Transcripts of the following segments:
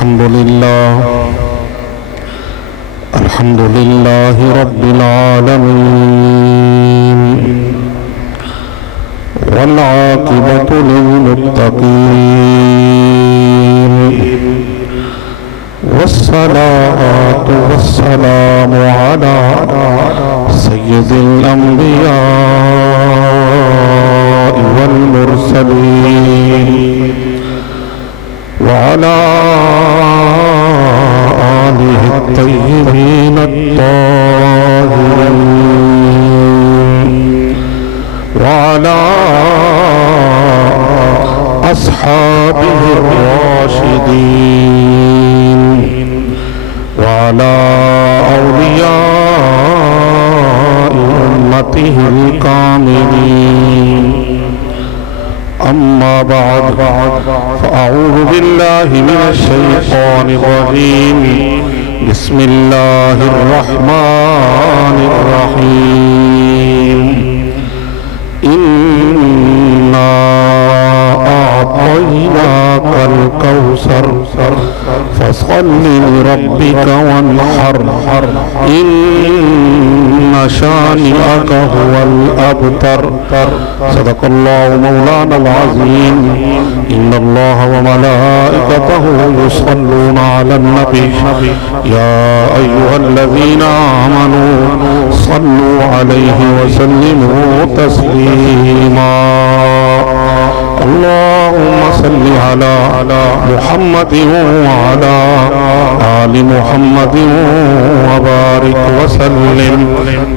الحمد لله رب العالمين والعاقبة للمتقين والصلاة والسلام على سيد الأنبياء والمرسلين وعلى آله الطيبين الطاهرين وعلى أصحابه الراشدين وعلى أولياء أمته الكاملين. أما بعد فأعوذ بالله من الشيطان الرجيم. بسم الله الرحمن الرحيم. إنا أعطيناك الكوثر فصل لربك وانحر إن شانئك هو الأبتر. صدق الله مولانا العظيم. إن الله وملائكته يصلون على النبي يا أيها الذين آمنوا صلوا عليه وسلموا تسليما. اللهم صل على محمد وعلى آل محمد وبارك وسلم.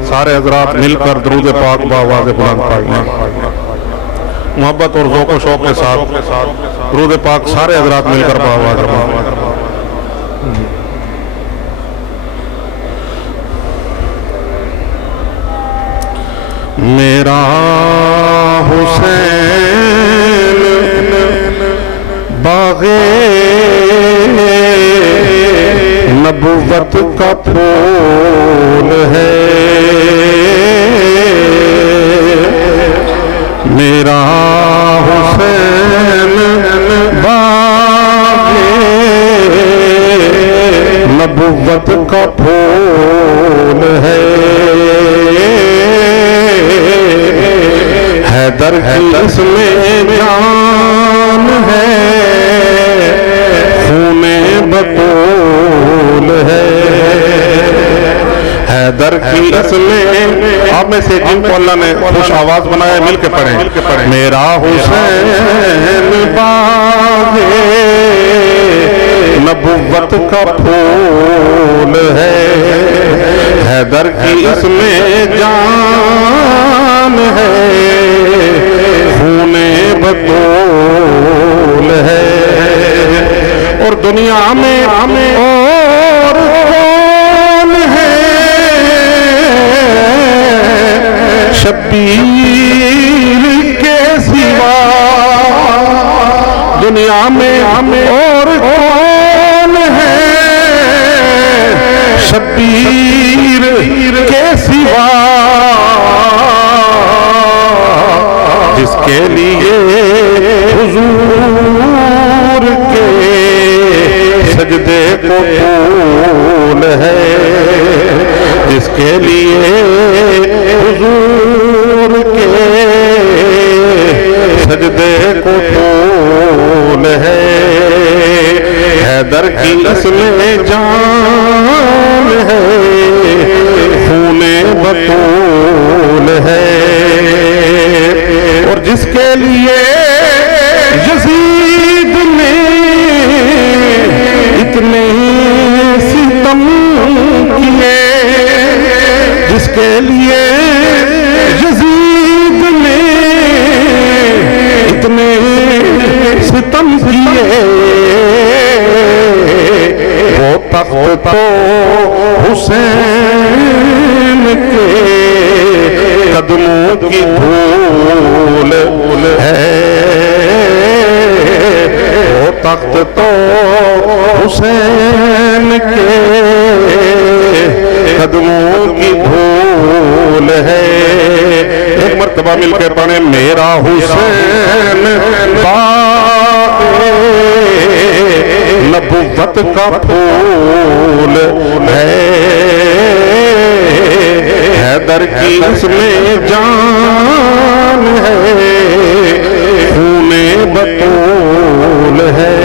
سارے حضرات مل کر درود پاک بآواز بلند پڑھیں. محبت اور ذوق و شوق کے ساتھ درود پاک سارے حضرات مل کر بآواز بلند. میرا حسین باغے نبوت کا پھول ہے. میرا حسین باغے نبوت کا پھول ہے. حیدر کی اس میں جان ہے خون بطول ہے. حیدر کی اس میں آپ میں سے جن کو اللہ نے خوش آواز بنایا مل کے پڑھیں. میرا حسین باغے نبوت کا پھول ہے. حیدر کی اس میں جان ہے خون بطول ہے. اور دنیا میں اور کون ہے شبیر کے سوا. دنیا میں اور کون ہے شبیر کے سوا جس کے لیے حضور کے سجدے کو طول ہے. جس کے لیے حضور کے سجدے کو طول ہے. حیدر کی اس میں جان ہے خون بطول ہے. اور جس کے لیے یزید نے اتنے ستم کیے. جس کے لیے یزید نے اتنے ستم کیے وہ تخت تو حسین کے قدموں کی دھول ہے. وہ تخت تو حسین کے قدموں کی دھول ہے. ایک مرتبہ مل کے پڑھیں. میرا حسین باغ نبوت کا پھول ہے، حیدر کی اس میں جان ہے، خون بطول ہے۔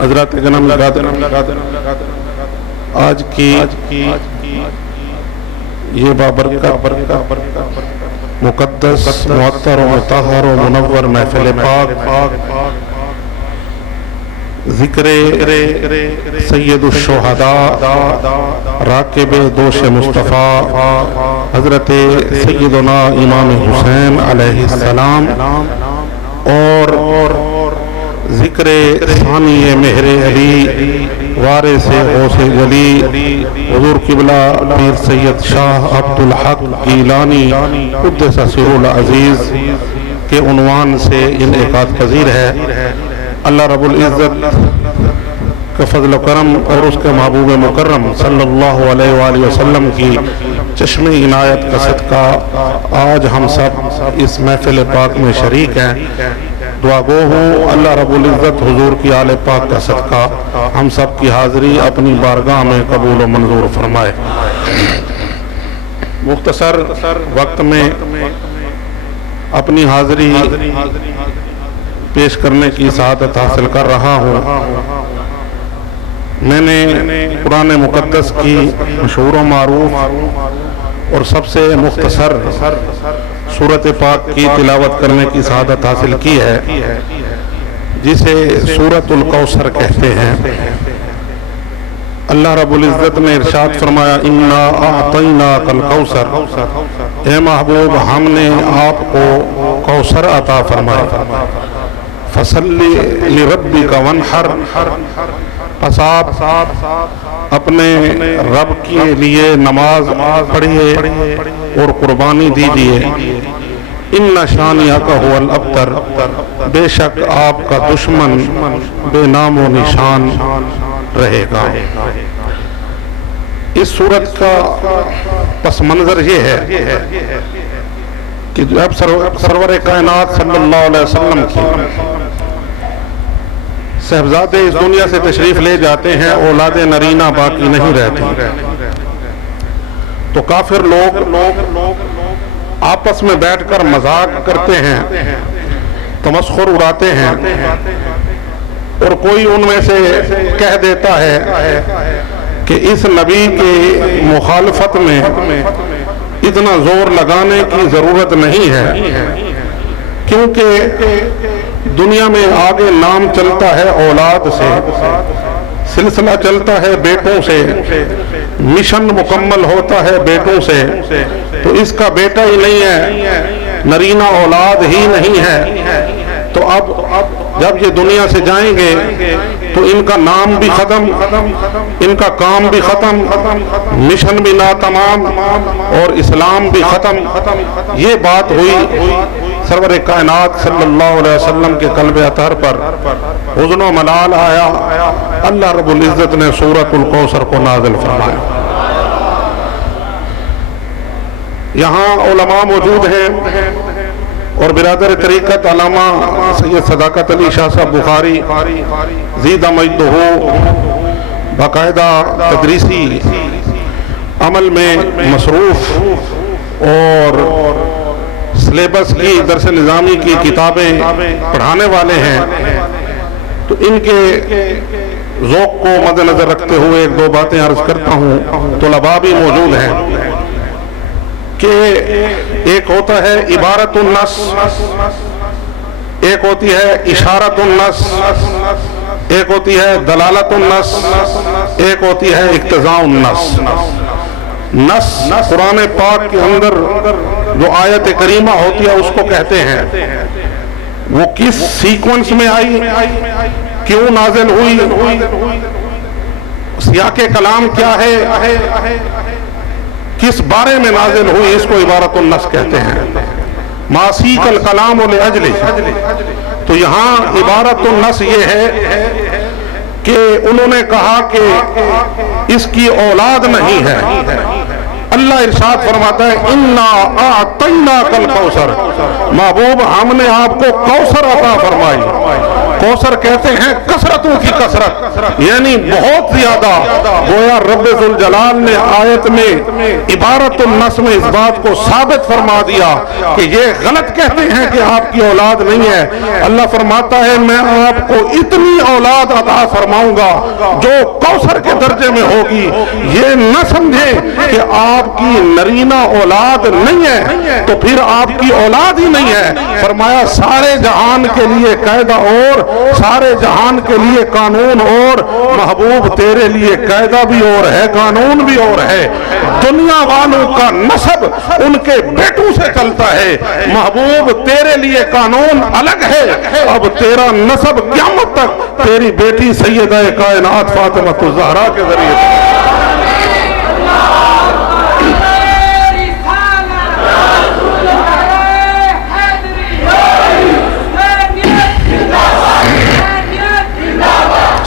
حضرات گرامی آج کی یہ بابرکت مقدس معطر و مطہر و منور محفل پاک ذکر سید الشہداء راکب دوش مصطفیٰ حضرت سیدنا امام حسین علیہ السلام اور ذکر ثانی مہر علی وارث غوث جلی حضور قبلہ پیر سید شاہ عبد الحق گیلانی قدس سرہ العزیز کے عنوان سے انعقاد پذیر ہے۔ اللہ رب العزت کا فضل و کرم اور اس کے محبوب مکرم صلی اللہ علیہ وآلہ وسلم کی چشم عنایت کا صدقہ آج ہم سب اس محفل پاک میں شریک ہیں۔ دعا گو ہوں اللہ رب العزت حضور کی آل پاک کا صدقہ ہم سب کی حاضری اپنی بارگاہ میں قبول و منظور فرمائے۔ مختصر وقت میں اپنی حاضری پیش کرنے کی سعادت حاصل کر رہا ہوں۔ میں نے قرآن مقدس کی مشہور و معروف اور سب سے مختصر سورت پاک کی تلاوت کرنے کی سعادت حاصل کی ہے، جسے سورت الکوثر کہتے ہیں۔ اللہ رب العزت نے ارشاد فرمایا اِنَّا أَعْطَيْنَاكَ الْكَوْثَرَ، اے محبوب ہم نے آپ کو کوثر عطا فرمایا۔ فَصَلِّ لِرَبِّكَ وَانْحَرْ، پس آپ اپنے رب کے لیے نماز پڑھیے اور قربانی دیجیے۔ اِنَّ شَانِئَكَ هُوَ الْأَبْتَرُ، بے شک آپ کا دشمن بے نام و نشان رہے گا۔ اس صورت کا پس منظر یہ ہے کہ جب سرور کائنات صلی اللہ علیہ وسلم کی صاحبزادے اس دنیا سے تشریف لے جاتے ہیں، اولاد نرینہ باقی نہیں رہتی، تو کافر لوگ آپس میں بیٹھ کر مذاق کرتے ہیں، تمسخر اڑاتے ہیں، اور کوئی ان میں سے کہہ دیتا ہے کہ اس نبی کی مخالفت میں اتنا زور لگانے کی ضرورت نہیں ہے، کیونکہ دنیا میں آگے نام چلتا ہے اولاد سے، سلسلہ چلتا ہے بیٹوں سے، مشن مکمل ہوتا ہے بیٹوں سے، تو اس کا بیٹا ہی نہیں ہے، نرینہ اولاد ہی نہیں ہے، تو اب جب یہ دنیا سے جائیں گے تو ان کا نام بھی ختم، ان کا کام بھی ختم، مشن بھی ناتمام اور اسلام بھی ختم۔ یہ بات ہوئی سرور کائنات صلی اللہ علیہ وسلم کے قلب اطہر پر، حزن و ملال آیا، اللہ رب العزت نے سورۃ الکوثر کو نازل فرمایا۔ یہاں علماء موجود ہیں اور برادر طریقت علامہ سید صداقت علی شاہ صاحب بخاری زیدہ مجدہ باقاعدہ تدریسی عمل میں مصروف اور سلیبس کی درس نظامی کی کتابیں پڑھانے والے ہیں، تو ان کے ذوق کو مد نظر رکھتے ہوئے ایک دو باتیں عرض کرتا ہوں۔ طلباء بھی موجود ہیں کہ ایک ہوتا ہے عبارت النص، ایک ہوتی ہے اشارت النص، ایک ہوتی ہے دلالت النص، ایک ہوتی ہے اقتضاء النص۔ نص قرآن پاک کے اندر جو آیت کریمہ ہوتی ہے اس کو کہتے ہیں، وہ کس سیکونس میں آئی، کیوں نازل ہوئی، سیاق کلام کیا ہے، کس بارے میں نازل ہوئی، اس کو عبارت النص کہتے ہیں۔ ما سیق الکلام لأجلہ، تو یہاں عبارت النص یہ ہے کہ انہوں نے کہا کہ اس کی اولاد نہیں ہے۔ اللہ ارشاد فرماتا ہے اِنَّا أَعْطَيْنَاكَ الْكَوْثَرَ، محبوب ہم نے آپ کو کوثر عطا فرمائی۔ کوثر کہتے ہیں کثرتوں کی کثرت، یعنی بہت زیادہ۔ گویا رب ذوالجلال نے آیت میں عبارت النص میں اس بات کو ثابت فرما دیا کہ یہ غلط کہتے ہیں کہ آپ کی اولاد نہیں ہے۔ اللہ فرماتا ہے میں آپ کو اتنی اولاد عطا فرماؤں گا جو کوثر کے درجے میں ہوگی۔ یہ نہ سمجھے کہ آپ کی نرینہ اولاد نہیں ہے تو پھر آپ کی اولاد ہی نہیں ہے۔ فرمایا سارے جہان کے لیے قاعدہ اور، سارے جہان کے لیے قانون اور، محبوب تیرے لیے قاعدہ بھی اور ہے، قانون بھی اور ہے۔ دنیا والوں کا نسب ان کے بیٹوں سے چلتا ہے، محبوب تیرے لیے قانون الگ ہے۔ اب تیرا نسب قیامت تک تیری بیٹی سیدہ کائنات فاطمہ الزہرا کے ذریعے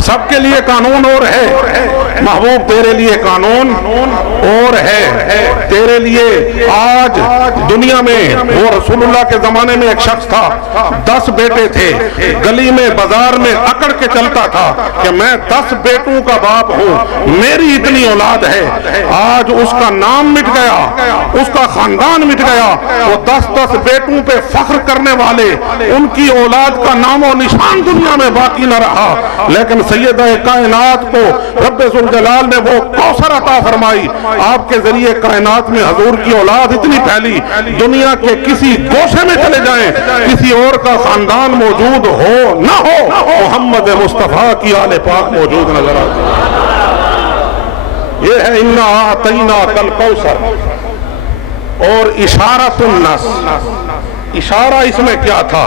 سب کے لیے قانون اور ہے۔ محبوب تیرے لیے قانون اور ہے۔ تیرے لیے آج دنیا میں، وہ رسول اللہ کے زمانے میں ایک شخص تھا، 10 بیٹے تھے، گلی میں بازار میں اکڑ کے چلتا تھا کہ میں 10 بیٹوں کا باپ ہوں، میری اتنی اولاد ہے۔ آج اس کا نام مٹ گیا، اس کا خاندان مٹ گیا۔ وہ 10 بیٹوں پہ فخر کرنے والے، ان کی اولاد کا نام و نشان دنیا میں باقی نہ رہا۔ لیکن سیدہ کائنات کو رب ذوالجلال نے وہ کوثر عطا فرمائی، آپ کے ذریعے کائنات میں حضور کی اولاد اتنی پھیلی، دنیا کے کسی گوشے میں چلے جائیں، کسی اور کا خاندان موجود ہو نہ ہو، محمد مصطفیٰ کی آل پاک موجود نظر آتی ہے۔ یہ ہے اِنَّا أَعْطَيْنَاكَ الْكَوْثَرَ۔ اور اشارۃ النص، اشارہ اس میں کیا تھا؟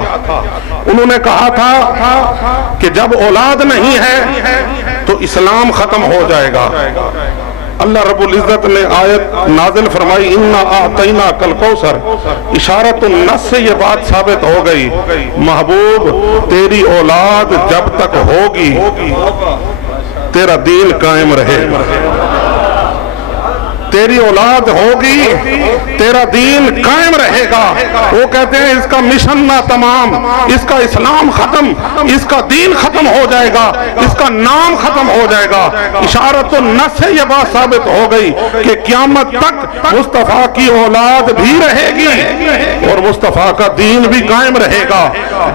انہوں نے کہا تھا کہ جب اولاد نہیں ہے تو اسلام ختم ہو جائے گا۔ اللہ رب العزت نے آیت نازل فرمائی اِنَّا أَعْطَيْنَاكَ الْكَوْثَرَ۔ اشارۃ النص سے یہ بات ثابت ہو گئی، محبوب تیری اولاد جب تک ہوگی تیرا دین قائم رہے گا، تیری اولاد ہوگی تیرا دین قائم رہے گا۔ وہ کہتے ہیں اس کا مشن نہ تمام، اس کا اسلام ختم، اس کا دین ختم ہو جائے گا، اس کا نام ختم ہو جائے گا۔ اشارۃ النص سے یہ بات ثابت ہو گئی کہ قیامت تک مصطفیٰ کی اولاد بھی رہے گی اور مصطفیٰ کا دین بھی قائم رہے گا۔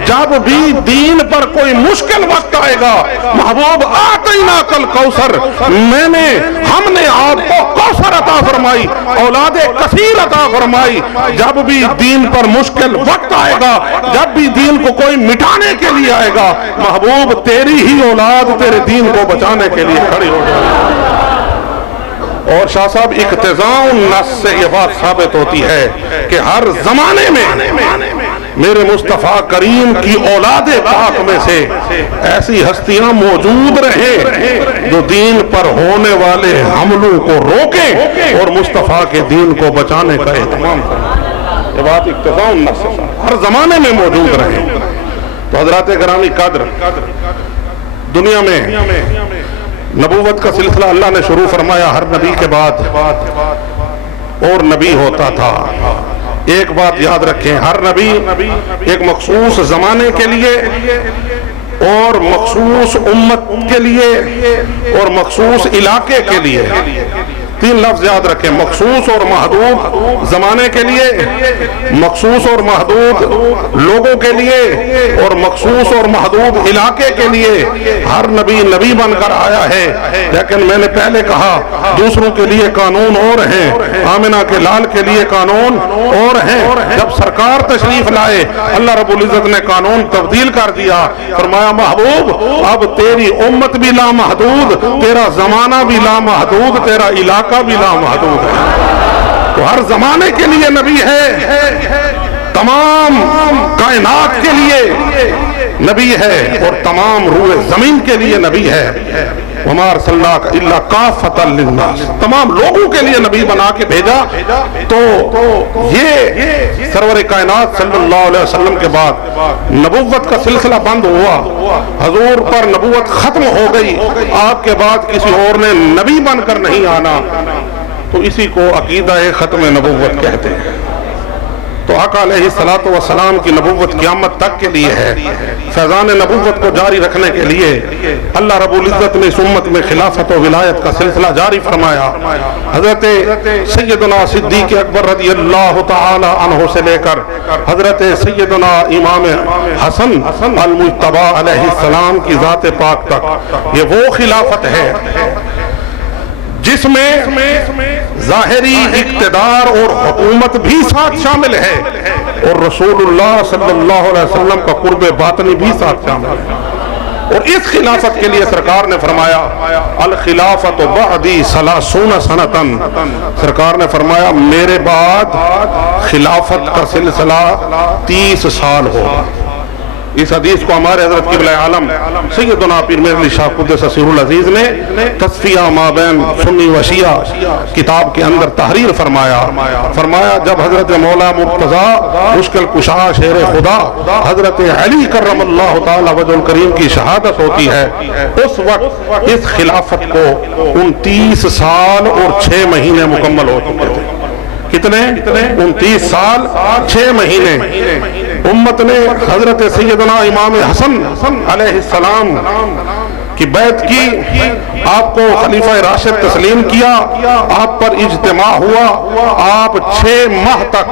جب بھی دین پر کوئی مشکل وقت آئے گا، محبوب آتیناک الکوثر، ہم نے آپ کو کوثر عطا فرمائی، اولاد کثیر عطا فرمائی۔ جب بھی دین پر مشکل وقت آئے گا، جب بھی دین کو کوئی مٹانے کے لیے آئے گا، محبوب تیری ہی اولاد تیرے دین کو بچانے کے لیے کھڑی ہو جائے گی۔ اور شاہ صاحب اقتضاء النص سے یہ بات ثابت ہوتی ہے کہ ہر زمانے میں میرے مصطفیٰ کریم کی اولاد پاک میں سے ایسی ہستیاں موجود رہیں جو دین پر ہونے والے حملوں کو روکیں اور مصطفیٰ کے دین کو بچانے کا اہتمام کریں۔ یہ بات اقتضاء النص ہر زمانے میں موجود رہے۔ تو حضرات گرامی قدر، دنیا میں نبوت کا سلسلہ اللہ نے شروع فرمایا، ہر نبی کے بعد اور نبی ہوتا تھا۔ ایک بات یاد رکھیں، ہر نبی ایک مخصوص زمانے کے لیے اور مخصوص امت کے لیے اور مخصوص علاقے کے لیے، 3 لفظ یاد رکھیں، مخصوص اور محدود زمانے کے لیے، مخصوص اور محدود لوگوں کے لیے اور مخصوص اور محدود علاقے کے لیے ہر نبی نبی بن کر آیا ہے۔ لیکن میں نے پہلے کہا دوسروں کے لیے قانون اور ہیں، آمنہ کے لال کے لیے قانون اور ہیں۔ جب سرکار تشریف لائے اللہ رب العزت نے قانون تبدیل کر دیا، فرمایا محبوب اب تیری امت بھی لامحدود، تیرا زمانہ بھی لامحدود، تیرا علاقہ بھی لامحدود ہے۔ تو ہر زمانے کے لیے نبی ہے، تمام کائنات کے لیے نبی ہے اور تمام روح زمین کے لیے نبی ہے۔ وَمَا أَرْسَلْنَاكَ إِلَّا كَافَّةً لِلنَّاسِ، تمام لوگوں کے لیے نبی بنا کے بھیجا۔ تو یہ سرور کائنات صلی اللہ علیہ وسلم کے بعد نبوت کا سلسلہ بند ہوا، حضور پر نبوت ختم ہو گئی، آپ کے بعد کسی اور نے نبی بن کر نہیں آنا، تو اسی کو عقیدہ ختم نبوت کہتے ہیں۔ تو آقا علیہ الصلوۃ والسلام کی نبوت قیامت تک کے لیے ہے. فیضان نبوت کو جاری رکھنے کے لیے اللہ رب العزت نے اس امت میں خلافت و ولایت کا سلسلہ جاری فرمایا. حضرت سیدنا صدیق اکبر رضی اللہ تعالی عنہ سے لے کر حضرت سیدنا امام حسن المجتبی علیہ السلام کی ذات پاک تک یہ وہ خلافت ہے جس میں ظاہری اقتدار اور حکومت بھی ساتھ شامل ہے اور رسول اللہ صلی اللہ علیہ وسلم کا قرب باطنی بھی ساتھ شامل ہے. اور اس خلافت کے لیے سرکار نے فرمایا الخلافت بعدی 30 سنتن. سرکار نے فرمایا میرے بعد خلافت کا سلسلہ 30 سال ہوگا. اس حدیث کو ہمارے حضرت قبلہ عالم سیدنا پیر میر علی شاہ قدس سرہ العزیز نے تصفیہ ما بین سنی و شیعہ کتاب کے اندر تحریر فرمایا جب حضرت مولا مرتضیٰ مشکل کشا شیر خدا حضرت علی کرم اللہ تعالی وجہ الکریم کی شہادت ہوتی ہے اس وقت اس خلافت کو 29 سال اور 6 مہینے مکمل ہو چکے تھے. کتنے؟ 29 سال 6 مہینے. امت نے حضرت سیدنا امام حسن علیہ السلام کی بیعت کی, آپ کو خلیفہ راشد تسلیم کیا, آپ پر اجتماع ہوا, آپ 6 ماہ تک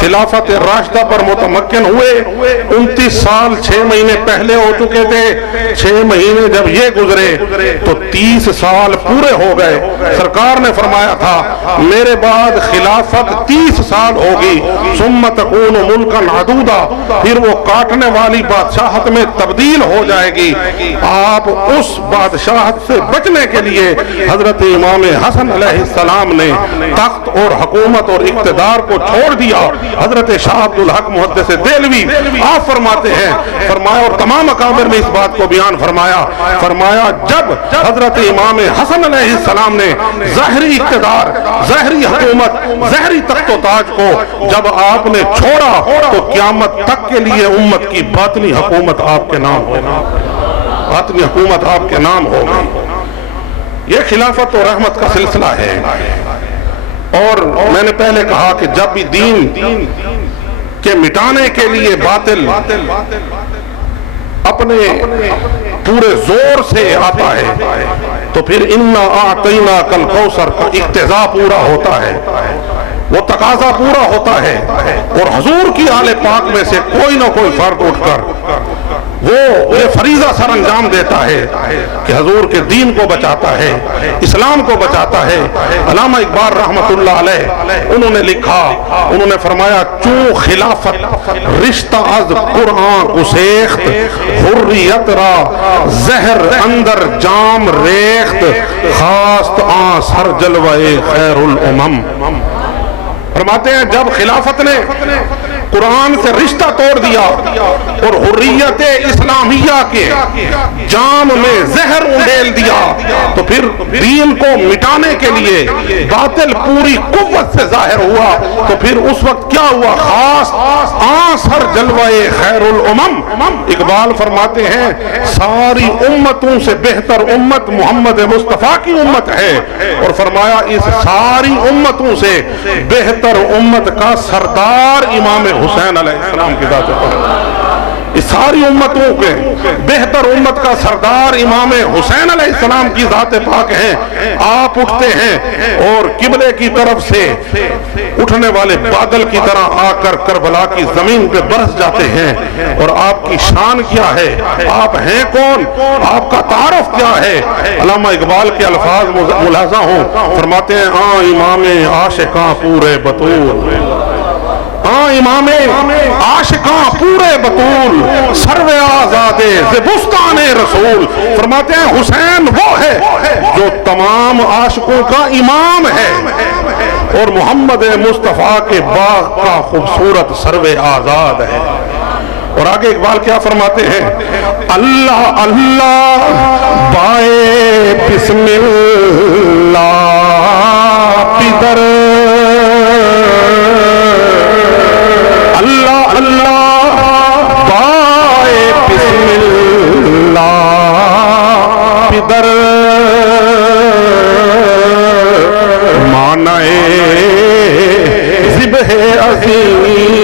خلافت راشدہ پر متمکن ہوئے. 29 سال 6 مہینے پہلے ہو چکے تھے. 6 مہینے جب یہ گزرے تو 30 سال پورے ہو گئے. سرکار نے فرمایا تھا میرے بعد خلافت 30 سال ہوگی, ثم تکون ملکا عدودا, پھر وہ کاٹنے والی بادشاہت میں تبدیل ہو جائے گی. آپ اس بادشاہت سے بچنے کے لیے حضرت امام حسن علیہ السلام نے تخت اور حکومت اور اقتدار کو چھوڑ دیا. حضرت شاہ عبد الحق محدث دہلوی آپ فرماتے ہیں, فرمایا اور تمام اکابر نے اس بات کو بیان فرمایا جب حضرت امام حسن علیہ السلام نے ظاہری اقتدار, ظاہری حکومت, ظاہری تخت و تاج کو جب آپ نے چھوڑا تو قیامت تک کے لیے امت کی باطنی حکومت آپ کے نام ہوگی, باطنی حکومت آپ کے نام ہوگی. یہ خلافت و رحمت کا سلسلہ ہے. اور میں نے پہلے کہا کہ جب بھی دین کے مٹانے کے لیے باطل اپنے پورے زور سے آتا ہے تو پھر انا اعطیناک الکوثر کا اقتضا پورا ہوتا ہے, وہ تقاضا پورا ہوتا ہے. اور حضور کی آل پاک میں سے کوئی نہ کوئی فرد اٹھ کر وہ یہ فریضہ سر انجام دیتا ہے کہ حضور کے دین کو بچاتا ہے, اسلام کو بچاتا ہے. علامہ اقبال رحمت اللہ علیہ انہوں نے لکھا, انہوں نے فرمایا چوں خلافت رشتہ از قرآن گسیخت, حریت را زہر اندر جام ریخت, خواست آن سر جلوے خیر الامم. فرماتے ہیں جب خلافت نے قرآن سے رشتہ توڑ دیا اور حریت اسلامیہ کے جام میں زہر انڈیل دیا تو پھر دین کو مٹانے کے لیے باطل پوری قوت سے ظاہر ہوا. تو پھر اس وقت کیا ہوا, خاص آنسر جلوے خیر الامم. اقبال فرماتے ہیں ساری امتوں سے بہتر امت محمد مصطفیٰ کی امت ہے, اور فرمایا اس ساری امتوں سے بہتر امت کا سردار امام حسین علیہ السلام کی ذات پر. اس ساری امتوں کے بہتر امت کا سردار امام حسین علیہ السلام کی ذات پاک ہیں. آپ اٹھتے ہیں اور قبلے کی طرف سے اٹھنے والے بادل کی طرح آ کر کربلا کی زمین پہ برس جاتے ہیں. اور آپ کی شان کیا ہے, آپ ہیں کون, آپ کا تعارف کیا ہے. علامہ اقبال کے الفاظ ملاحظہ ہوں, فرماتے ہیں امام عاشقاں پورے بطول, امام عاشقاں پورے بطول, سروے آزادے زبستان رسول. فرماتے ہیں حسین وہ ہے جو تمام عاشقوں کا امام ہے اور محمد مصطفیٰ کے باغ کا خوبصورت سروے آزاد ہے. اور آگے اقبال کیا فرماتے ہیں, اللہ اللہ بائے بسم اللہ پدر, اللہ اللہ بائے بسم اللہ پدر, مانائے ذبح عظیم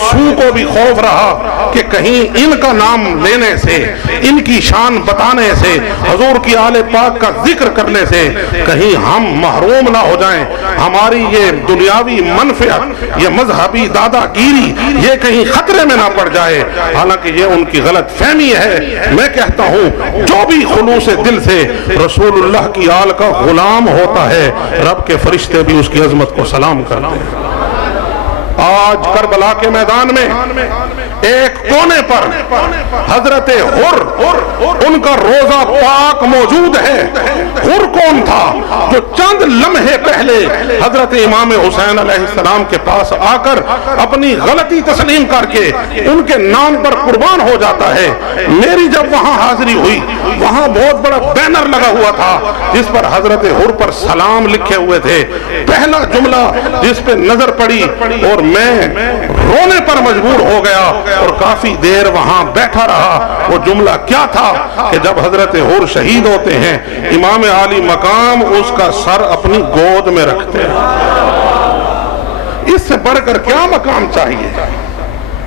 سو کو بھی خوف رہا کہ کہیں ان کا نام لینے سے، ان کی شان بتانے سے، حضور کی آل پاک کا ذکر کرنے سے کہیں ہم محروم نہ ہو جائیں، ہماری یہ دنیاوی منفعت، یہ مذہبی دادا گیری، یہ کہیں خطرے میں نہ پڑ جائے۔ حالانکہ یہ ان کی غلط فہمی ہے۔ میں کہتا ہوں جو بھی خلوص دل سے رسول اللہ کی آل کا غلام ہوتا ہے، رب کے فرشتے بھی اس کی عظمت کو سلام کرتے ہیں۔ آج کربلا کے میدان میں ایک کونے پر حضرت حر، ان کا روزہ پاک موجود ہے۔ حر کون تھا؟ جو چند لمحے پہلے حضرت امام حسین علیہ السلام کے پاس آ کر اپنی غلطی تسلیم کر کے ان کے نام پر قربان ہو جاتا ہے۔ میری جب وہاں حاضری ہوئی، وہاں بہت بڑا بینر لگا ہوا تھا جس پر حضرت حر پر سلام لکھے ہوئے تھے۔ پہلا جملہ جس پہ نظر پڑی اور میں رونے پر مجبور ہو گیا اور کافی دیر وہاں بیٹھا رہا، وہ جملہ کیا تھا کہ جب حضرت حر شہید ہوتے ہیں، امام عالی مقام اس کا سر اپنی گود میں رکھتے ہیں۔ اس سے بڑھ کر کیا مقام چاہیے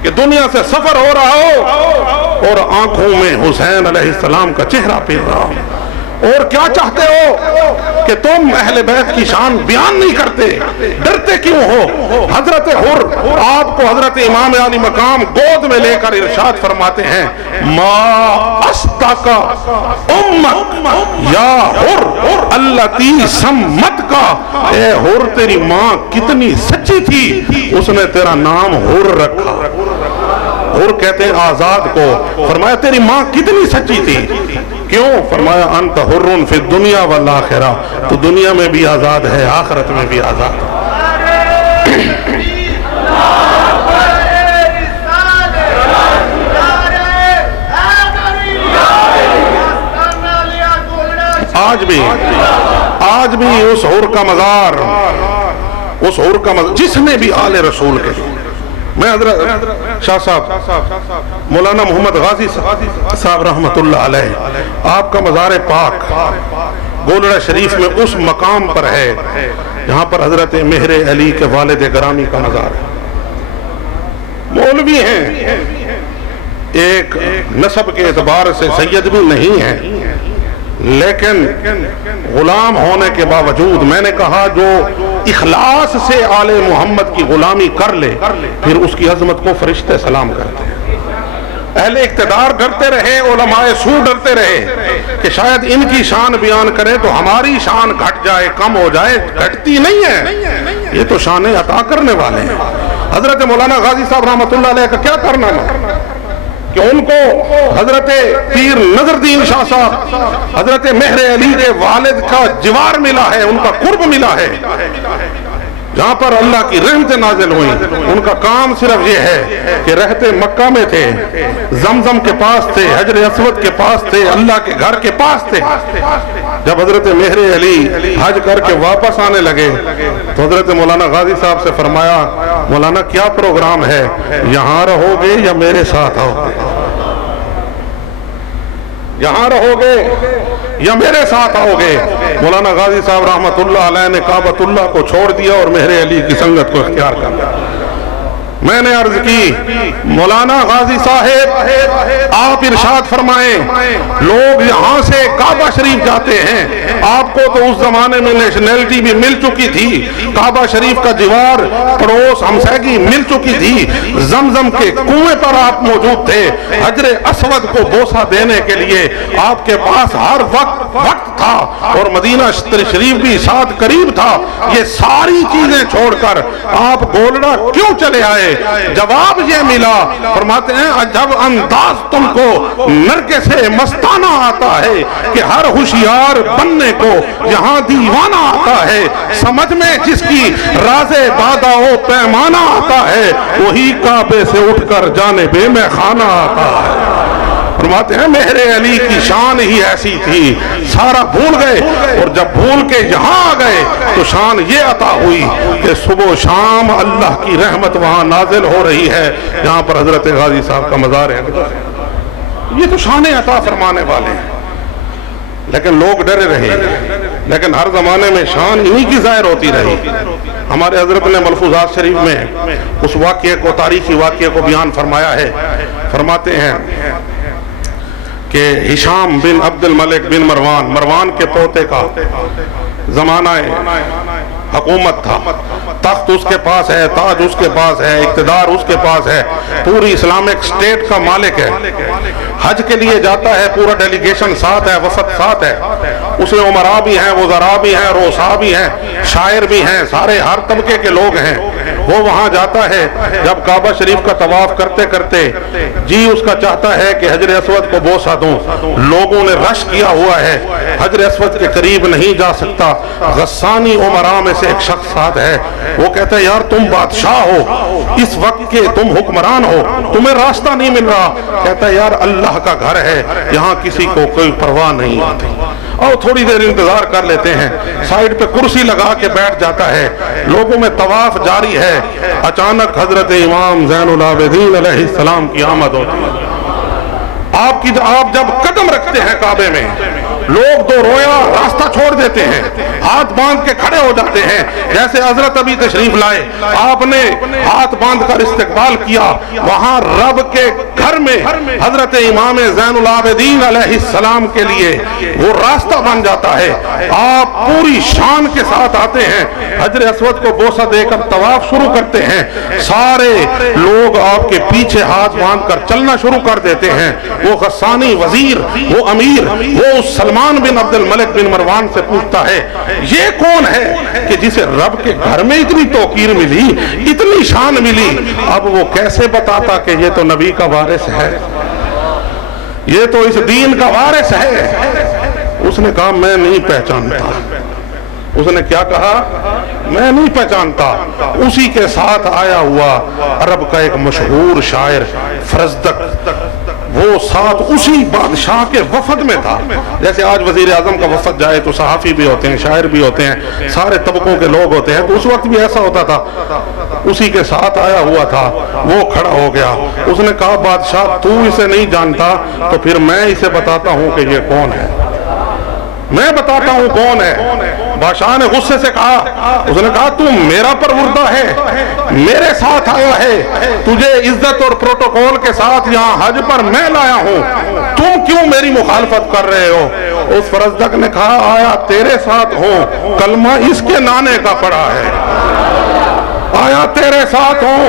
کہ دنیا سے سفر ہو رہا ہو اور آنکھوں میں حسین علیہ السلام کا چہرہ پھر رہا ہو؟ اور کیا چاہتے ہو کہ تم اہل بیت کی شان بیان نہیں کرتے؟ ڈرتے کیوں ہو؟ حضرت حر آپ کو حضرت امام علی مقام گود میں لے کر ارشاد فرماتے ہیں، ما استک امک یا حر اللتی سمت کا، اے حر تیری ماں کتنی سچی تھی، اس نے تیرا نام حر رکھا۔ حر کہتے ہیں آزاد کو۔ فرمایا تیری ماں کتنی سچی تھی، کیوں؟ فرمایا انت حر فی الدنیا والآخرہ، تو دنیا میں بھی آزاد ہے، آخرت میں بھی آزاد ہے۔ آج بھی اس حر کا مزار، اس حر کا مزار جس نے بھی آل رسول کے، میں حضرت شاہ صاحب مولانا محمد غازی صاحب رحمت اللہ علیہ، آپ کا مزار پاک گولڑا شریف میں اس مقام پر ہے جہاں پر حضرت مہر علی کے والد گرامی کا مزار ہے۔ مولوی ہیں، ایک نسب کے اعتبار سے سید بھی نہیں ہیں، لیکن غلام ہونے کے باوجود میں نے کہا جو اخلاص سے آل محمد کی غلامی کر لے پھر اس کی عظمت کو فرشتے سلام کرتے ہیں۔ اہل اقتدار ڈرتے رہے، علماء سو ڈرتے رہے کہ شاید ان کی شان بیان کریں تو ہماری شان گھٹ جائے، کم ہو جائے۔ گھٹتی نہیں ہے، یہ تو شان عطا کرنے والے ہیں۔ حضرت مولانا غازی صاحب رحمت اللہ علیہ کا کیا کرنا ہے کہ ان کو حضرت پیر نظر الدین شاہ صاحب، حضرت مہر علی کے والد کا جوار ملا ہے، ان کا قرب ملا ہے، جہاں پر اللہ کی رحمتیں نازل ہوئیں۔ ان کا کام صرف یہ ہے کہ رہتے مکہ میں تھے، زمزم کے پاس تھے، حجر اسود کے پاس تھے، اللہ کے گھر کے پاس تھے۔ جب حضرت مہر علی حج کر کے واپس آنے لگے تو حضرت مولانا غازی صاحب سے فرمایا، مولانا کیا پروگرام ہے، یہاں رہو گے یا میرے ساتھ آؤ گے؟ یہاں رہو گے یا میرے ساتھ آؤ گے؟ مولانا غازی صاحب رحمت اللہ علیہ نے کعبۃ اللہ کو چھوڑ دیا اور مہر علی کی سنگت کو اختیار کر لیا۔ میں نے عرض کی مولانا غازی صاحب آپ ارشاد فرمائیں، لوگ یہاں سے کعبہ شریف جاتے ہیں، آپ کو تو اس زمانے میں نیشنلٹی بھی مل چکی تھی، کعبہ شریف کا جوار پڑوس ہمسائیگی مل چکی تھی، زمزم کے کنویں پر آپ موجود تھے، حجر اسود کو بوسہ دینے کے لیے آپ کے پاس ہر وقت تھا اور مدینہ شریف بھی ساتھ قریب تھا، یہ ساری چیزیں چھوڑ کر آپ گولڑا کیوں چلے آئے؟ جواب یہ ملا، فرماتے ہیں عجب انداز تم کو نرگے سے مستانہ آتا ہے کہ ہر ہوشیار بننے کو یہاں دیوانہ آتا ہے، سمجھ میں جس کی راز بادہ و پیمانہ آتا ہے وہی کعبے سے اٹھ کر جانب میں خانہ آتا ہے۔ فرماتے ہیں مہر علی کی شان ہی ایسی تھی، سارا بھول گئے، اور جب بھول کے یہاں آ گئے تو شان یہ عطا ہوئی کہ صبح و شام اللہ کی رحمت وہاں نازل ہو رہی ہے جہاں پر حضرت غازی صاحب کا مزار ہے۔ یہ تو شان عطا فرمانے والے ہیں۔ لیکن لوگ ڈرے رہے، لیکن ہر زمانے میں شان انہی کی ظاہر ہوتی رہی۔ ہمارے حضرت نے ملفوظات شریف میں اس واقعے کو، تاریخی واقعے کو بیان فرمایا ہے۔ فرماتے ہیں کہ ہشام بن عبد الملک بن مروان کے پوتے کا زمانہ حکومت تھا، تخت اس کے پاس ہے، تاج اس کے پاس ہے، اقتدار اس کے پاس ہے، پوری اسلامک سٹیٹ کا مالک ہے۔ حج کے لیے جاتا ہے، پورا ڈیلیگیشن ساتھ ہے، وفد ساتھ ہے، اس میں عمراء بھی ہیں، وزراء بھی ہیں، روسا بھی ہیں، شاعر بھی ہیں، سارے ہر طبقے کے لوگ ہیں۔ وہ وہاں جاتا ہے، جب کعبہ شریف کا طواف کرتے کرتے جی اس کا چاہتا ہے کہ حجر اسود کو بوسہ دوں، لوگوں نے رش کیا ہوا ہے، حجر اسود کے قریب نہیں جا سکتا۔ غسانی عمراء میں سے ایک شخص ساتھ ہے، وہ کہتا ہے یار تم بادشاہ ہو، اس وقت کے تم حکمران ہو، تمہیں راستہ نہیں مل رہا۔ کہتا ہے یار اللہ کا گھر ہے، یہاں کسی کو کوئی پرواہ نہیں آتی، اور تھوڑی دیر انتظار کر لیتے ہیں۔ سائیڈ پہ کرسی لگا کے بیٹھ جاتا ہے، لوگوں میں طواف جاری ہے۔ اچانک حضرت امام زین العابدین علیہ السلام کی آمد ہوتی ہے۔ آپ جب قدم رکھتے ہیں کعبے میں، لوگ دو رویا راستہ چھوڑ دیتے ہیں، ہاتھ باندھ کے کھڑے ہو جاتے ہیں، جیسے حضرت ابھی تشریف لائے آپ نے ہاتھ باندھ کر استقبال کیا۔ وہاں رب کے گھر میں حضرت امام زین العابدین علیہ السلام کے لیے وہ راستہ بن جاتا ہے۔ آپ پوری شان کے ساتھ آتے ہیں، حجر اسود کو بوسہ دے کر طواف شروع کرتے ہیں، سارے لوگ آپ کے پیچھے ہاتھ باندھ کر چلنا شروع کر دیتے ہیں۔ وہ غسانی وزیر، وہ امیر، وہ اس سلمان بن عبد الملک بن مروان سے پوچھتا ہے یہ کون ہے کہ جسے رب کے گھر میں اتنی توقیر ملی، اتنی شان ملی؟ اب وہ کیسے بتاتا کہ یہ تو نبی کا وارث ہے، یہ تو اس دین کا وارث ہے؟ اس نے کہا میں نہیں پہچانتا۔ اس نے کیا کہا؟ میں نہیں پہچانتا۔ اسی کے ساتھ آیا ہوا عرب کا ایک مشہور شاعر فرزدق، وہ ساتھ اسی بادشاہ کے وفد میں تھا۔ جیسے آج وزیر اعظم کا وفد جائے تو صحافی بھی ہوتے ہیں، شاعر بھی ہوتے ہیں، سارے طبقوں کے لوگ ہوتے ہیں، تو اس وقت بھی ایسا ہوتا تھا۔ اسی کے ساتھ آیا ہوا تھا، وہ کھڑا ہو گیا۔ اس نے کہا بادشاہ تو اسے نہیں جانتا تو پھر میں اسے بتاتا ہوں کہ یہ کون ہے، میں بتاتا ہوں کون ہے۔ بادشاہ نے غصے سے کہا، اس نے کہا تو میرا پروردہ ہے، میرے ساتھ آیا ہے، تجھے عزت اور پروٹوکول کے ساتھ یہاں حج پر میں لایا ہوں، تم کیوں میری مخالفت کر رہے ہو؟ اس فرزدق نے کہا آیا تیرے ساتھ ہوں، کلمہ اس کے نانے کا پڑا ہے، آیا تیرے ساتھ ہوں،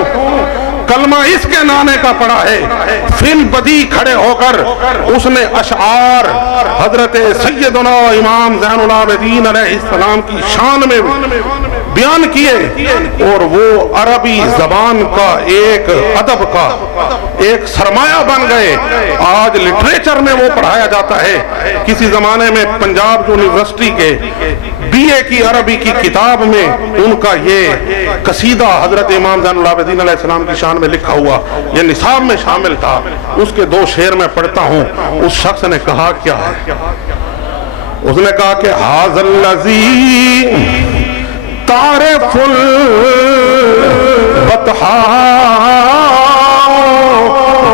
کلمہ اس کے نانے کا پڑا ہے۔ فل بدی کھڑے ہو کر اس نے اشعار حضرت سیدنا امام زین العابدین علیہ السلام کی شان میں بیان کیے، اور وہ عربی زبان کا ایک ادب کا ایک سرمایہ بن گئے۔ آج لٹریچر میں وہ پڑھایا جاتا ہے۔ کسی زمانے میں پنجاب یونیورسٹی کے بی اے کی عربی کی کتاب میں ان کا یہ قصیدہ حضرت امام زین العابدین علیہ السلام کی شان میں لکھا ہوا، یہ نصاب میں شامل تھا۔ اس کے 2 شعر میں پڑھتا ہوں۔ اس شخص نے کہا کیا ہے؟ اس نے کہا کہ ھذا الذی تعرف البطحاء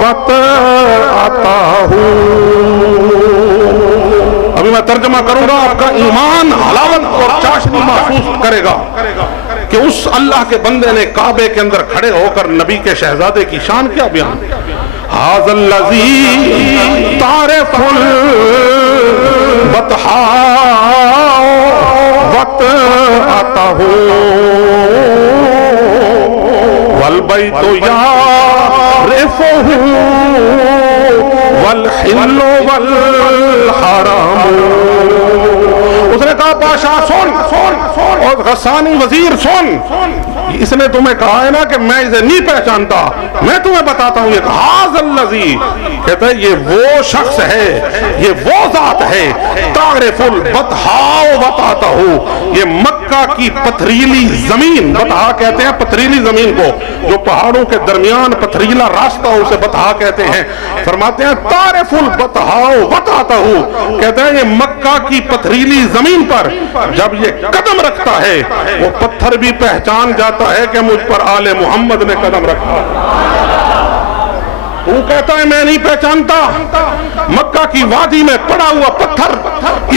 وطأتہ۔ ابھی میں ترجمہ کروں گا، آپ کا ایمان حلاوت اور چاشنی محسوس کرے گا کہ اس اللہ کے بندے نے کعبے کے اندر کھڑے ہو کر نبی کے شہزادے کی شان کیا بیان۔ ھذا الذی تعرف البطحاء وطأتہ والبیت یعرفہ والحل والحرام۔ اس نے کہا بادشاہ سن، اور غسانی وزیر سن، اس نے تمہیں کہا ہے نا کہ میں اسے نہیں پہچانتا، میں تمہیں بتاتا ہوں۔ یہ ھذا الذی کہتا ہے یہ وہ شخص ہے، یہ وہ ذات ہے، تعرف البطحاء وطأتہ، یہ مکہ کی پتھریلی زمین، بطحاء کہتے ہیں پتھریلی زمین کو، جو پہاڑوں کے درمیان پتھریلا راستہ اسے بطحاء کہتے ہیں۔ فرماتے ہیں تعرف البطحاء وطأتہ، کہتے ہیں یہ مکہ کی پتھریلی زمین پر جب یہ قدم رکھتا ہے وہ پتھر بھی پہچان جاتا ہے کہ مجھ پر آل محمد نے قدم رکھا۔ تو کہتا ہے میں نہیں پہچانتا. مکہ کی وادی میں پڑا ہوا پتھر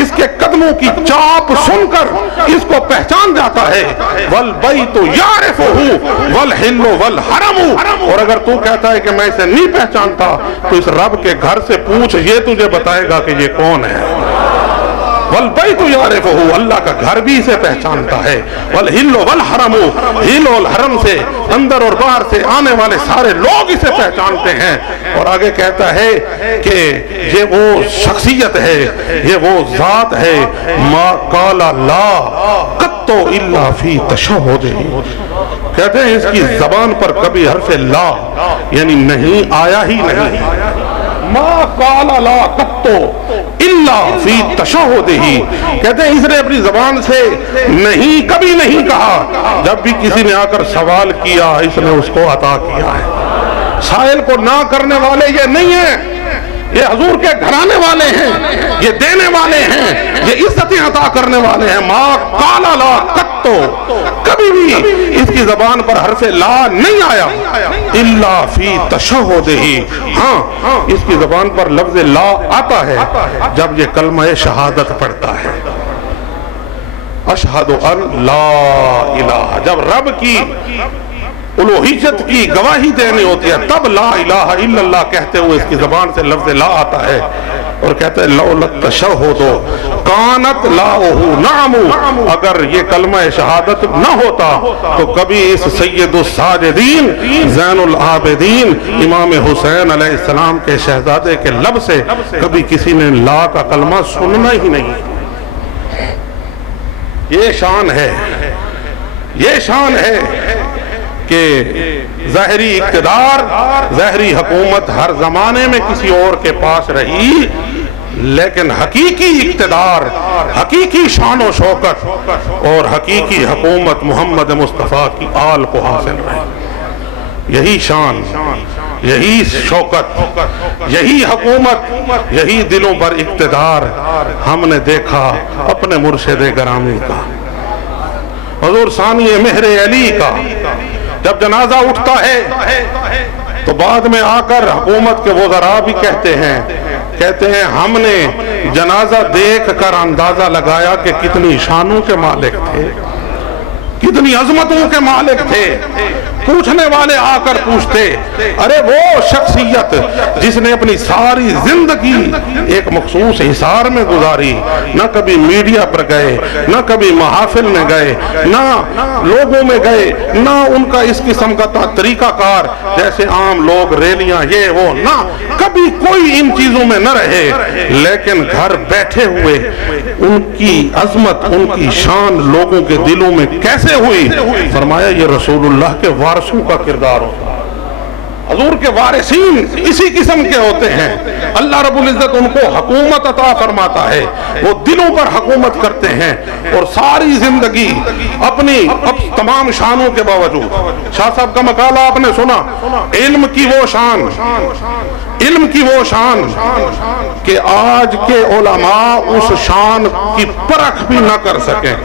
اس کے قدموں کی چاپ سن کر اس کو پہچان جاتا ہے. والبیت یعرفہ والحل والحرم. اور اگر تو کہتا ہے کہ میں اسے نہیں پہچانتا تو اس رب کے گھر سے پوچھ, یہ تجھے بتائے گا کہ یہ کون ہے. والبیت یعرفہ, اللہ کا گھر بھی اسے پہچانتا ہے. والحل والحرم, حل والحرم سے اندر اور باہر سے آنے والے سارے لوگ اسے پہچانتے ہیں. اور آگے کہتا ہے کہ یہ وہ شخصیت ہے, یہ وہ ذات ہے, ما قال لا قط الا فی تشہدہ. کہتے ہیں اس کی زبان پر کبھی حرف لا یعنی نہیں آیا ہی نہیں. ما قال لا قط الا فی تشہدہ. کہتے ہیں اس نے اپنی زبان سے نہیں کبھی نہیں کہا, جب بھی کسی نے آ کر سوال کیا اس نے اس کو عطا کیا ہے. سائل کو نہ کرنے والے یہ نہیں ہیں, یہ حضور کے گھرانے والے ہیں, یہ دینے والے ہیں, یہ عزتیں عطا کرنے والے ہیں. ما قال لا قط, کبھی بھی اس کی زبان پر حرف لا نہیں آیا. الا فی تشہدہ, ہاں اس کی زبان پر لفظ لا آتا ہے جب یہ کلمہ شہادت پڑھتا ہے. اشہد ان لا الہ, جب رب کی الوہیت کی گواہی دینی ہوتی ہے تب لا الہ الا اللہ کہتے ہوئے اس کی زبان سے لفظ لا آتا ہے. اور کہتے ہیں لولا التشہد کانت لاؤہ نعم, اگر یہ کلمہ شہادت نہ ہوتا تو کبھی اس سید الساجدین زین العابدین امام حسین علیہ السلام کے شہزادے کے لب سے کبھی کسی نے لا کا کلمہ سننا ہی نہیں. یہ شان ہے, یہ شان ہے کہ ظاہری اقتدار, ظاہری حکومت ہر زمانے میں کسی اور کے پاس رہی, لیکن حقیقی اقتدار, حقیقی شان و شوکت اور حقیقی حکومت محمد مصطفیٰ کی آل کو حاصل رہی. یہی شان, یہی شوکت, یہی حکومت, یہی دلوں پر اقتدار ہم نے دیکھا اپنے مرشد گرامی کا, حضور ثانی مہر علی کا. جب جنازہ اٹھتا ہے تو بعد میں آ کر حکومت کے وزراء بھی کہتے ہیں ہم نے جنازہ دیکھ کر اندازہ لگایا کہ کتنی شانوں کے مالک تھے, کتنی عظمتوں کے مالک تھے. پوچھنے والے آ کر پوچھتے, ارے وہ شخصیت جس نے اپنی ساری زندگی ایک مخصوص حصار میں گزاری, نہ کبھی میڈیا پر گئے, نہ کبھی محافل میں گئے, نہ لوگوں میں گئے, نہ ان کا اس قسم کا طریقہ کار جیسے عام لوگ ریلیاں یہ وہ, نہ کبھی کوئی ان چیزوں میں نہ رہے, لیکن گھر بیٹھے ہوئے ان کی عظمت, ان کی شان لوگوں کے دلوں میں کیسے ہوئی. فرمایا یہ رسول اللہ کے وارثوں کا کردار ہوتا ہے. حضور کے وارثین اسی قسم کے ہوتے ہیں. اللہ رب العزت ان کو حکومت عطا فرماتا ہے, وہ دلوں پر حکومت کرتے ہیں اور ساری زندگی اپنی تمام شانوں کے باوجود. شاہ صاحب کا مقالہ آپ نے سنا, علم کی وہ شان, علم کی وہ شان کہ آج کے علماء اس شان کی پرکھ بھی نہ کر سکیں.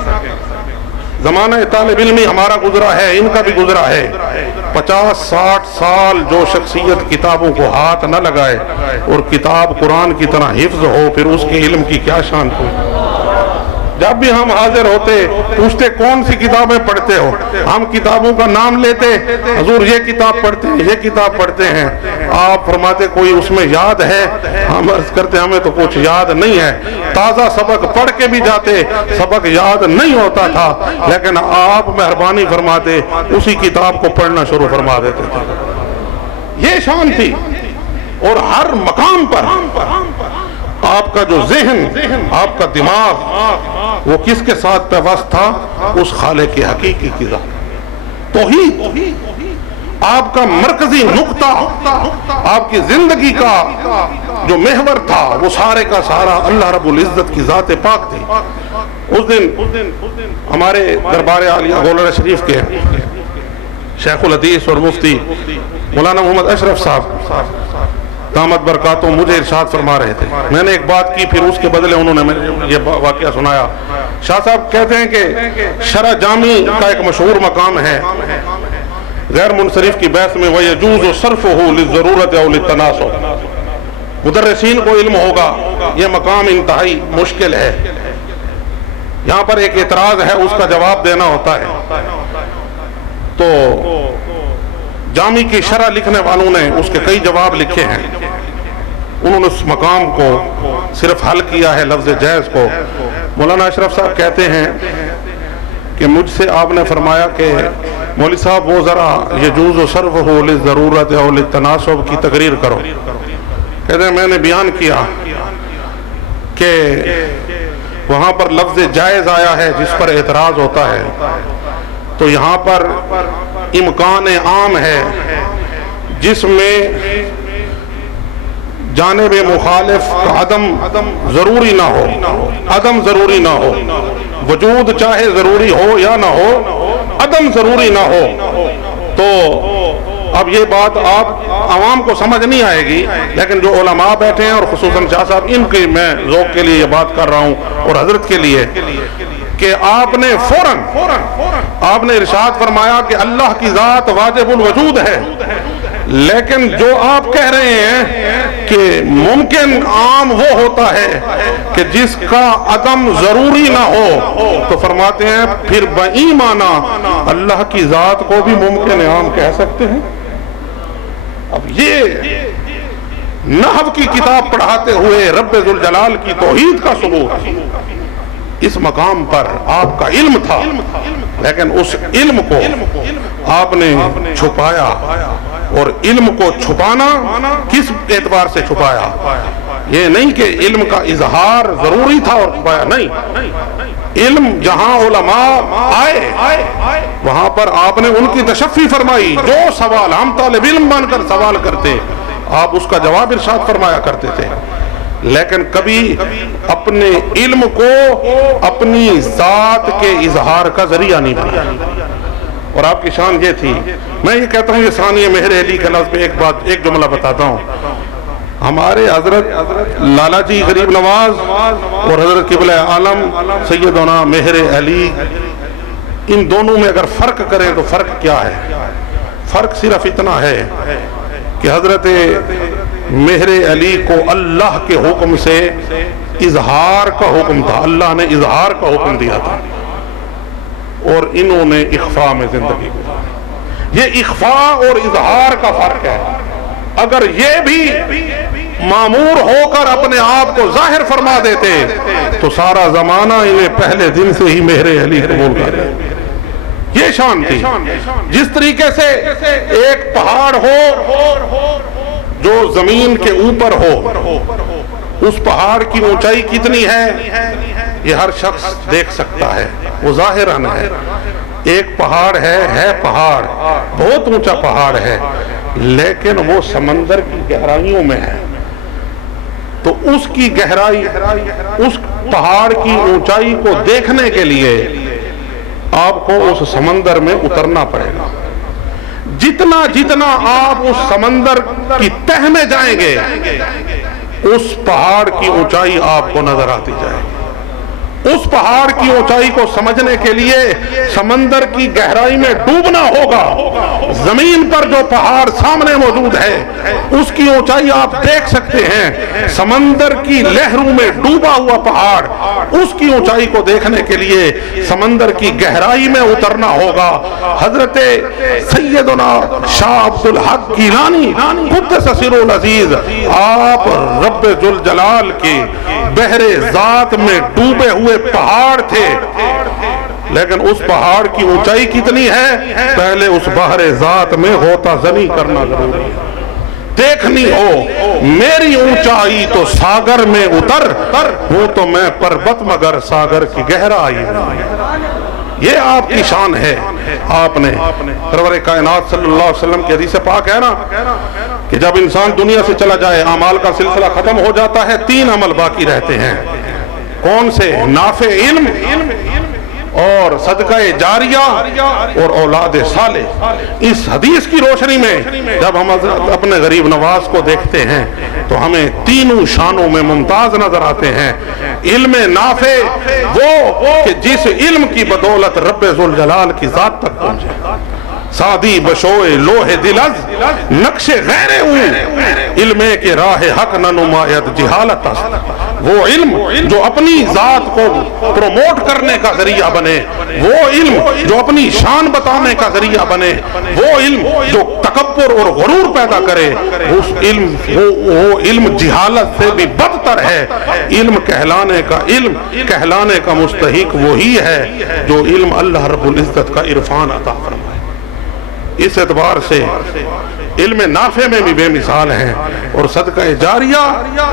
زمانہ طالب علمی ہمارا گزرا ہے, ان کا بھی گزرا ہے. 50-60 سال جو شخصیت کتابوں کو ہاتھ نہ لگائے اور کتاب قرآن کی طرح حفظ ہو, پھر اس کے علم کی کیا شان ہو. جب بھی ہم حاضر ہوتے پوچھتے کون سی کتابیں پڑھتے ہو, ہم کتابوں کا نام لیتے, حضور یہ کتاب پڑھتے ہیں, یہ کتاب پڑھتے ہیں. آپ فرماتے کوئی اس میں یاد ہے, ہم عرض کرتے ہمیں تو کچھ یاد نہیں ہے. تازہ سبق پڑھ کے بھی جاتے, سبق یاد نہیں ہوتا تھا, لیکن آپ مہربانی فرماتے اسی کتاب کو پڑھنا شروع فرما دیتے تھے. یہ شان تھی. اور ہر مقام پر آپ کا جو ذہن, آپ کا دماغ وہ کس کے ساتھ پیوست تھا, اس خالق حقیقی کی ذات. توحید آپ کا مرکزی نقطہ, آپ کی زندگی کا جو محور تھا وہ سارے کا سارا اللہ رب العزت کی ذات پاک تھی. اس دن ہمارے دربار عالیہ گولڑا شریف کے شیخ الحدیث اور مفتی مولانا محمد اشرف صاحب دامت برکاتوں مجھے ارشاد فرما رہے تھے. میں نے ایک بات کی, پھر اس کے بدلے انہوں نے مجھے یہ واقعہ سنایا. شاہ صاحب کہتے ہیں کہ شرح جامی کا ایک مشہور مقام ہے, غیر منصرف کی بحث میں وَيَجُوزُ صَرْفُهُ لِلضَّرُورَةِ أَوْ لِلتَّنَاسُبِ، مدرسین کو علم ہوگا، یہ مقام انتہائی مشکل ہے، یہاں پر ایک اعتراض ہے، اس کا جواب دینا ہوتا ہے، تو جامی کی شرح لکھنے والوں نے اس کے کئی جواب لکھے ہیں، انہوں نے اس مقام کو صرف حل کیا ہے لفظ جائز کو۔ مولانا اشرف صاحب کہتے ہیں کہ مجھ سے آپ نے فرمایا کہ مولوی صاحب وہ ذرا یجوز صرفہ للضرورت او للتناسب کی تقریر کرو۔ کہتے ہیں میں نے بیان کیا کہ وہاں پر لفظ جائز آیا ہے جس پر اعتراض ہوتا ہے، تو یہاں پر امکان عام ہے جس میں جانب مخالف کا عدم ضروری نہ ہو، عدم ضروری نہ ہو، وجود چاہے ضروری ہو یا نہ ہو، عدم ضروری نہ ہو۔ تو اب یہ بات آپ عوام کو سمجھ نہیں آئے گی، لیکن جو علماء بیٹھے ہیں اور خصوصاً شاہ صاحب، ان کی میں ذوق کے لیے یہ بات کر رہا ہوں اور حضرت کے لیے، کہ آپ نے فوراً آپ نے ارشاد فرمایا کہ اللہ کی ذات واجب الوجود ہے، لیکن جو آپ کہہ رہے ہیں کہ ممکن عام وہ ہوتا ہے کہ جس کا عدم ضروری نہ ہو، تو فرماتے ہیں پھر بایمانہ اللہ کی ذات کو بھی ممکن عام کہہ سکتے ہیں۔ اب یہ نحو کی کتاب پڑھاتے ہوئے رب ذوالجلال کی توحید کا ثبوت، اس مقام پر آپ کا علم تھا، لیکن اس علم کو آپ نے چھپایا، اور علم کو چھپانا کس اعتبار سے چھپایا؟ یہ نہیں کہ علم کا اظہار ضروری تھا اور چھپایا، نہیں، علم جہاں علماء آئے وہاں پر آپ نے ان کی تشفی فرمائی، جو سوال ہم طالب علم بن کر سوال کرتے آپ اس کا جواب ارشاد فرمایا کرتے تھے، لیکن کبھی اپنے علم کو اپنی ذات کے اظہار کا ذریعہ نہیں بنایا۔ اور آپ کی شان یہ تھی، میں یہ کہتا ہوں، یہ ثانیہ مہر علی کے لفظ پہ ایک جملہ بتاتا ہوں۔ ہمارے حضرت لالا جی غریب نواز اور حضرت قبلہ عالم سیدنا مہر علی، ان دونوں میں اگر فرق کریں تو فرق کیا ہے؟ فرق صرف اتنا ہے کہ حضرت مہر علی کو اللہ کے حکم سے اظہار کا حکم تھا، اللہ نے اظہار کا حکم دیا تھا، اور انہوں نے اخفاء میں زندگی گزاری۔ یہ اخفاء اور اظہار کا فرق ہے۔ اگر یہ بھی مامور ہو کر اپنے آپ کو ظاہر فرما دیتے تو سارا زمانہ انہیں پہلے دن سے ہی مہر علی قبول کر لے۔ یہ شان تھی۔ جس طریقے سے ایک پہاڑ ہو جو زمین کے اوپر ہو، اس پہاڑ کی اونچائی کتنی ہے یہ ہر شخص دیکھ سکتا ہے، وہ ظاہراً ہے۔ ایک پہاڑ ہے پہاڑ، بہت اونچا پہاڑ ہے، لیکن وہ سمندر کی گہرائیوں میں ہے، تو اس کی گہرائی، اس پہاڑ کی اونچائی کو دیکھنے کے لیے آپ کو اس سمندر میں اترنا پڑے گا۔ جتنا جتنا آپ اس سمندر کی تہ میں جائیں گے، اس پہاڑ کی اونچائی آپ کو نظر آتی جائے گی۔ اس پہاڑ کی اونچائی کو سمجھنے کے لیے سمندر کی گہرائی میں ڈوبنا ہوگا۔ زمین پر جو پہاڑ سامنے موجود ہے اس کی اونچائی آپ دیکھ سکتے ہیں، سمندر کی لہروں میں ڈوبا ہوا پہاڑ، اس کی اونچائی کو دیکھنے کے لیے سمندر کی گہرائی میں اترنا ہوگا۔ حضرت سیدنا شاہ عبد الحق گیلانی قدس سرہ العزیز، آپ رب ذوالجلال کے بحر ذات میں ڈوبے ہوئے پہاڑ تھے، لیکن اس پہاڑ کی اونچائی کتنی ہے؟ پہلے اس بحر ذات میں غوطہ زنی کرنا ضروری ہے۔ دیکھنی ہو میری اونچائی تو ساگر میں اتر، ہوں تو میں پربت مگر ساگر کی گہرائی میں۔ یہ آپ کی شان ہے۔ آپ نے سرور کائنات صلی اللہ علیہ وسلم کی حدیث پاک ہے نا کہ جب انسان دنیا سے چلا جائے، اعمال کا سلسلہ ختم ہو جاتا ہے، 3 عمل باقی رہتے ہیں۔ کون سے؟ نافع علم اور صدقہ جاریہ اور اولاد صالح۔ اس حدیث کی روشنی میں جب ہم اپنے غریب نواز کو دیکھتے ہیں تو ہمیں تینوں شانوں میں ممتاز نظر آتے ہیں۔ علم نافع، وہ کہ جس علم کی بدولت رب ذوالجلال کی ذات تک پہنچے، سادی بشوئے لوہ دلز نقش غیر ہوں علم کے راہ حق نہ نمایت جہالت وہ علم جو اپنی ذات کو پروموٹ کرنے کا ذریعہ بنے وہ علم جو اپنی شان بتانے کا ذریعہ بنے وہ علم جو تکبر اور غرور پیدا کرے اس علم وہ علم جہالت سے بھی بدتر ہے علم کہلانے کا مستحق وہی ہے جو علم اللہ رب العزت کا عرفان عطا فرمائے اس اعتبار سے علم نافع میں بھی بے مثال ہیں اور صدقہ جاریہ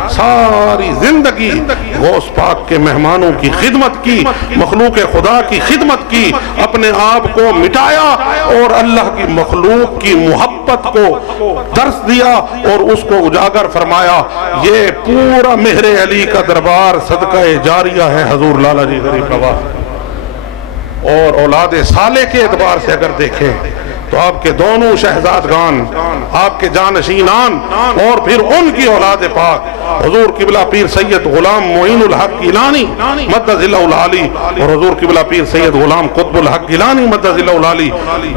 ساری زندگی غوث پاک کے مہمانوں کی خدمت کی مخلوق خدا کی خدمت کی اپنے آپ کو مٹایا اور اللہ کی مخلوق کی محبت کو درس دیا اور اس کو اجاگر فرمایا یہ پورا مہر علی کا دربار صدقہ جاریہ ہے حضور لالا جی غریب نواز اور اولاد صالح کے اعتبار سے اگر دیکھیں تو آپ کے دونوں شہزادگان آپ کے جانشینان اور پھر ان کی اولاد پاک حضور قبلہ پیر سید غلام معین الحق گیلانی مدد اللہ العالی اور حضور قبلہ پیر سید غلام قطب الحق گیلانی مدد اللہ العالی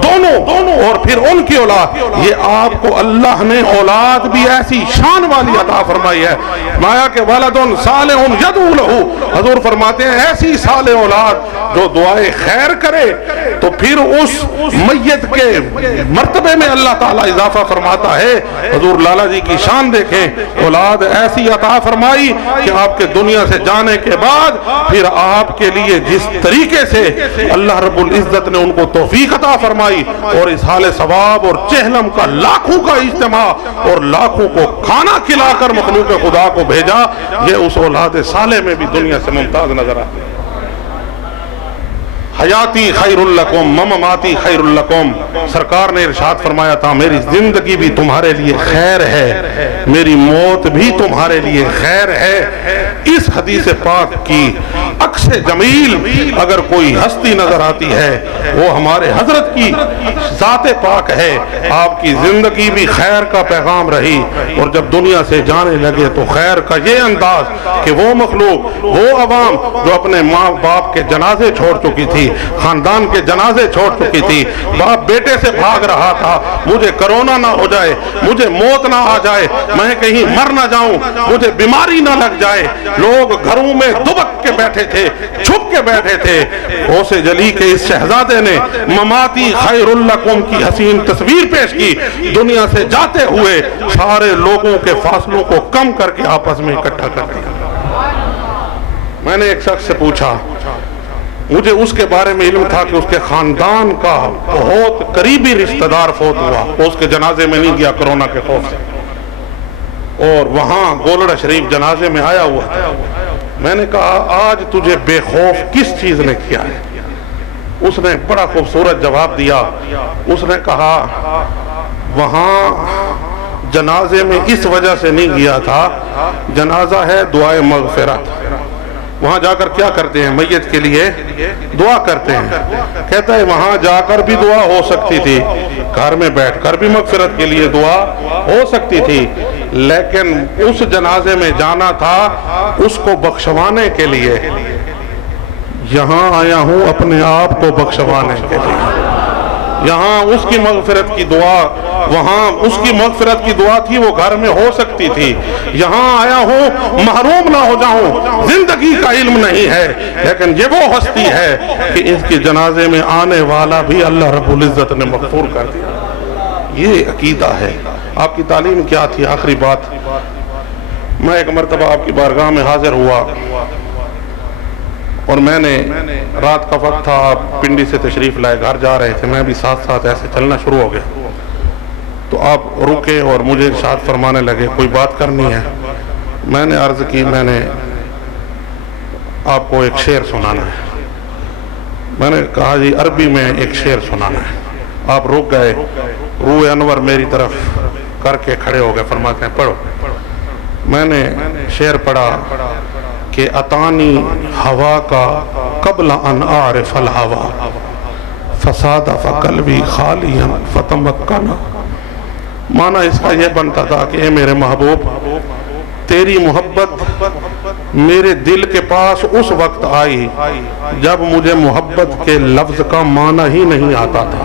دونوں اور پھر ان کی اولاد یہ آپ کو اللہ نے اولاد بھی ایسی شان والی عطا فرمائی ہے مایا کہ ولد صالح یدعو لہ حضور فرماتے ہیں ایسی صالح اولاد جو دعائے خیر کرے تو پھر اس میت کے مرتبے میں اللہ تعالیٰ اضافہ فرماتا ہے حضور لالا جی کی شان دیکھیں اولاد ایسی عطا فرمائی کہ آپ کے دنیا سے جانے کے بعد پھر آپ کے لیے جس طریقے سے اللہ رب العزت نے ان کو توفیق عطا فرمائی اور اس حال ثواب اور چہلم کا لاکھوں کا اجتماع اور لاکھوں کو کھانا کھلا کر مخلوق خدا کو بھیجا یہ اس اولاد صالح میں بھی دنیا سے ممتاز نظر آتے ہیں حیاتی خیر لکم مماتی خیر لکم سرکار نے ارشاد فرمایا تھا میری زندگی بھی تمہارے لیے خیر ہے میری موت بھی تمہارے لیے خیر ہے اس حدیث پاک کی عکس جمیل اگر کوئی ہستی نظر آتی ہے وہ ہمارے حضرت کی ذات پاک ہے آپ کی زندگی بھی خیر کا پیغام رہی اور جب دنیا سے جانے لگے تو خیر کا یہ انداز کہ وہ مخلوق وہ عوام جو اپنے ماں باپ کے جنازے چھوڑ چکی تھی خاندان کے جنازے چھوڑ چکی تھی باپ بیٹے سے بھاگ رہا تھا مجھے کرونا نہ ہو جائے مجھے موت نہ آ جائے میں کہیں مر نہ جاؤں مجھے بیماری نہ لگ جائے لوگ گھروں میں دبک کے بیٹھے تھے چھپ کے بیٹھے تھے غوث جلی کے اس شہزادے نے مماتی خیر لکم کی حسین تصویر پیش کی دنیا سے جاتے ہوئے سارے لوگوں کے فاصلوں کو کم کر کے آپس میں اکٹھا کر دیا میں نے ایک شخص سے پوچھا مجھے اس کے بارے میں علم تھا کہ اس کے خاندان کا بہت قریبی رشتہ دار فوت ہوا اس کے جنازے میں نہیں گیا کرونا کے خوف سے اور وہاں گولڑا شریف جنازے میں آیا ہوا تھا میں نے کہا آج تجھے بے خوف کس چیز نے کیا ہے اس نے بڑا خوبصورت جواب دیا اس نے کہا وہاں جنازے میں اس وجہ سے نہیں گیا تھا جنازہ ہے دعائے مغفرت وہاں جا کر کیا کرتے ہیں میت کے لیے دعا کرتے ہیں کہتا ہے وہاں جا کر بھی دعا ہو سکتی تھی گھر میں بیٹھ کر بھی مغفرت کے لیے دعا ہو سکتی تھی لیکن اس جنازے میں جانا تھا اس کو بخشوانے کے لیے یہاں آیا ہوں اپنے آپ کو بخشوانے کے لیے یہاں اس کی مغفرت کی دعا وہاں اس کی مغفرت کی دعا تھی وہ گھر میں ہو سکتی تھی یہاں آیا ہوں محروم نہ ہو جاؤں زندگی کا علم نہیں ہے لیکن یہ وہ ہستی ہے کہ اس کی جنازے میں آنے والا بھی اللہ رب العزت نے مغفور کر دیا یہ عقیدہ ہے آپ کی تعلیم کیا تھی آخری بات میں ایک مرتبہ آپ کی بارگاہ میں حاضر ہوا اور میں نے رات کا وقت تھا آپ پنڈی سے تشریف لائے گھر جا رہے تھے میں بھی ساتھ ساتھ ایسے چلنا شروع ہو گیا تو آپ رکے اور مجھے ارشاد فرمانے لگے کوئی بات کرنی ہے میں نے عرض کی میں نے آپ کو ایک شعر سنانا ہے میں نے کہا جی عربی میں ایک شعر سنانا ہے آپ رک گئے روح انور میری طرف کر کے کھڑے ہو گئے فرماتے ہیں پڑھو میں نے شعر پڑھا کہ اتانی ہوا کا قبل ان اعرف الہوا فساد فقلبی خالیا فتمکنا معنی اس کا یہ بنتا تھا کہ اے میرے محبوب تیری محبت میرے دل کے پاس اس وقت آئی جب مجھے محبت کے لفظ کا معنی ہی نہیں آتا تھا